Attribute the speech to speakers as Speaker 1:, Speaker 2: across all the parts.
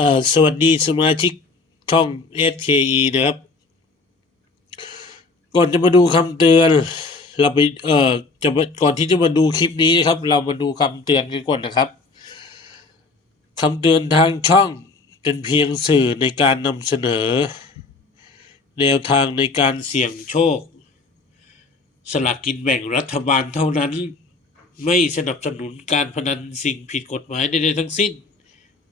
Speaker 1: เอ่อสวัสดีสมาชิกช่อง SKE นะครับ ก่อนจะมาดูคำเตือน เราไปเอ่อจะมาก่อนที่จะมาดูคลิปนี้นะครับ เรามาดูคำเตือนกันก่อนนะครับคำเตือนทางช่องเป็นเพียงสื่อในการนำเสนอ แนวทางในการเสี่ยงโชค สลากกินแบ่งรัฐบาลเท่านั้น ไม่สนับสนุนการพนันสิ่งผิดกฎหมายใดๆทั้งสิ้น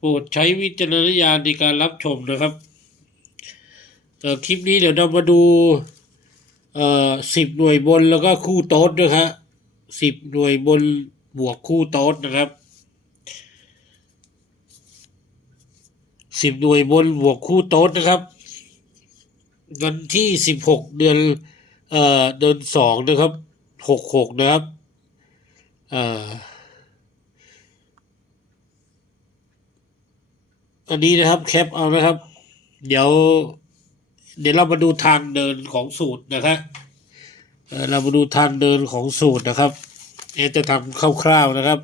Speaker 1: รดใช้วิจารณญาณในการรับชมนะครับเอ่อคลิปนี้เดี๋ยวเรามาดูเอ่อสิบหน่วยบนแล้วก็คู่โต๊ดนะครับสิบหน่วยบนบวกคู่โต๊ดนะครับสิบหน่วยบนบวกคู่โต๊ดนะครับ วันที่สิบหกเดือนเอ่อเดือนสองนะครับหกหกนะครับเอ่อ อันนี้นะครับแคปเอานะครับ เดี๋ยว เดี๋ยวเรามาดูทางเดินของสูตรนะครับเรามาดูทางเดินของสูตรนะครับเอจะทำคร่าวๆนะครับ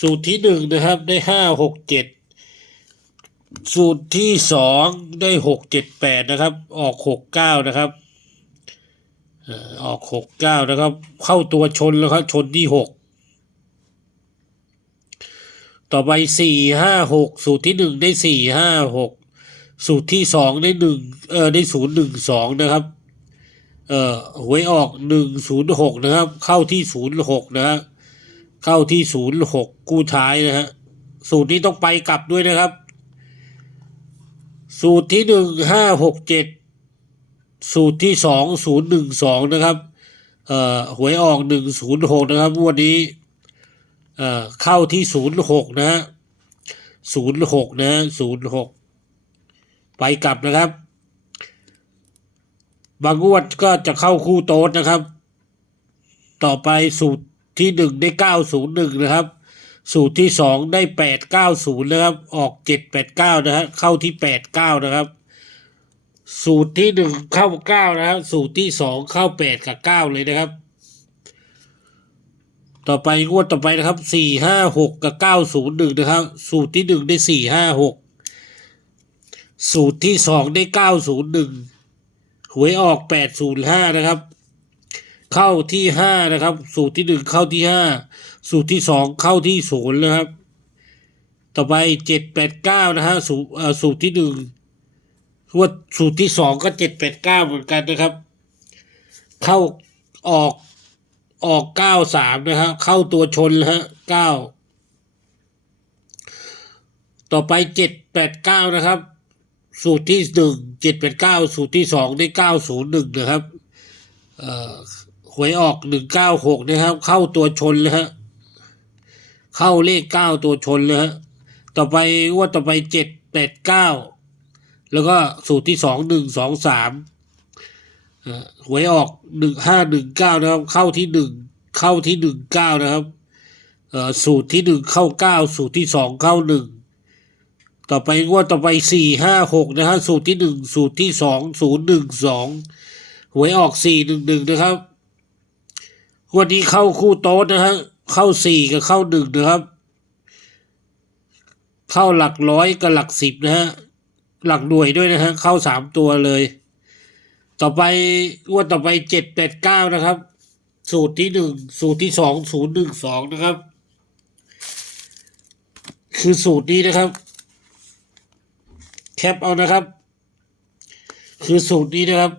Speaker 1: สูตรที่หนึ่งนะครับได้ห้าหกเจ็ดสูตรที่สองได้หกเจ็ดแปดนะครับ ออกหกเก้านะครับ ออออกหกเก้านะครับ เข้าตัวชนแล้วครับ ชนที่หกต่อไปสี่ห้าหกสูตรที่หนึ่งได้สี่ห้าหกสูตรที่สองได้หนึ่งเออได้ศูนย์หนึ่งสองนะครับเอ่อหวยออกหนึ่งศูนย์หกนะครับ เข้าที่ศูนย์หกนะฮะเข้าที่ศูนย์หกกู้ท้ายนะฮะสูตรนี้ต้องไปกลับด้วยนะครับ สูตรที่หนึ่งห้าหกเจ็ด สูตรที่สองศูนย์หนึ่งสองนะครับเอ่อหวยออกหนึ่งศูนย์หกนะครับงวันนี้เอ่อเข้าที่ศูนย์หกนะฮะศูนย์หกนะศูนย์หกไปกลับนะครับ บางงวดก็จะเข้าคู่โต๊ดนะครับ ต่อไปสูตรที่หนึ่งได้เก้าศูนย์หนึ่งนะครับ สูตรที่สองได้แปดเก้าศูนย์นะครับ ออกเจ็ดแปดเก้านะฮะเข้าที่แปดเก้านะครับ สูตรที่หนึ่งเข้าเก้านะครับสูตรที่สองเข้าแปดกับเก้าเลยนะครับ ต่อไปงวดต่อไปนะครับสี่ห้าหกกับเก้าศูนย์หนึ่งนะครับ สูตรที่หนึ่งได้สี่ห้าหกสูตรที่สองได้เก้าศูนย์หนึ่งหวยออกแปดศูนย์ห้านะครับ เข้าที่ห้านะครับ สูตรที่หนึ่งเข้าที่ห้าสูตรที่สองเข้าที่ศูนย์นะครับ ต่อไปเจ็ดแปดเก้านะฮะสูตรเอ่อสูตรที่หนึ่ง ว่าสูตรที่สองก็เจ็ดแปดเก้าเหมือนกันนะครับ เข้าออกออกเก้าสามนะฮะเข้าตัวชนแล้วฮะเก้าต่อไปเจ็ดแปดเก้านะครับ สูตรที่หนึ่งเจ็ดแปดเก้าสูตรที่สองได้เก้าศูนย์หนึ่งนะครับหวยออกหนึ่งเก้าหกนะครับ เข้าตัวชนเลยฮะเข้าเลขเก้าตัวชนเลยฮะต่อไปว่าต่อไปเจ็ดแปดเก้า แล้วก็สูตรที่สองหนึ่งสองสามหวยออกหนึ่งห้าหนึ่งเก้านะครับ เข้าที่หนึ่งเข้าที่หนึ่งเก้านะครับสูตรที่หนึ่งเข้าเก้าสูตรที่สองเข้าหนึ่งต่อไปงวดต่อไปสี่ห้าหกนะฮะสูตรที่หนึ่งสูตรที่สองศูนย์หนึ่งสองหวยออกสี่หนึ่งหนึ่งนะครับงวันนี้เข้าคู่โต๊ดนะฮะเข้าสี่กับเข้าหนึ่งนะครับ เข้าหลักร้อยกับหลักสิบนะฮะ หลักหน่วยด้วยนะฮะเข้าสามตัวเลย ต่อไปงวดต่อไปเจ็ดแปดเก้านะครับ สูตรที่หนึ่งสูตรที่สองศูนย์หนึ่งสองนะครับ คือสูตรนี้นะครับ แคปเอานะครับ คือสูตรนี้นะครับ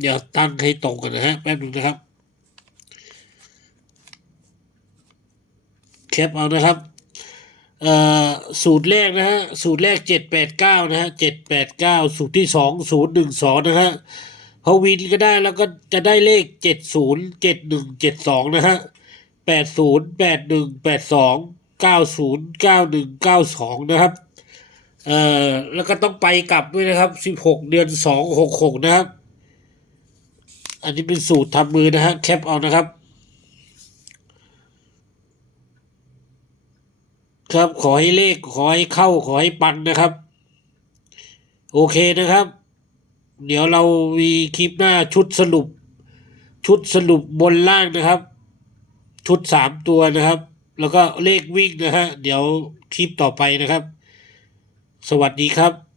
Speaker 1: เดี๋ยวตั้งให้ตรงกันนะฮะแป๊บนึงนะครับแคปเอานะครับ สูตรแรกนะฮะสูตรแรกเจ็ดแปดเก้านะฮะเจ็ดแปดเก้าสูตรที่สองศูนย์หนึ่งสองนะฮะพอวินก็ได้แล้วก็จะได้เลขเจ็ดศูนย์เจ็ดหนึ่งเจ็ดสองนะฮะแปดศูนย์แปดหนึ่งแปดสองเก้าศูนย์เก้าหนึ่งเก้าสองนะครับเอ่อแล้วก็ต้องไปกลับด้วยนะครับสิบหกเดือนสองหกหกนะครับ อันนี้เป็นสูตรทำมือนะฮะแคปเอานะครับ ครับ ขอให้เลขขอให้เข้าขอให้ปังนะครับ โอเคนะครับ เดี๋ยวเรามีคลิปหน้าชุดสรุป ชุดสรุปบนล่างนะครับ ชุดสามตัวนะครับ แล้วก็เลขวิ่งนะฮะเดี๋ยวคลิปต่อไปนะครับ สวัสดีครับ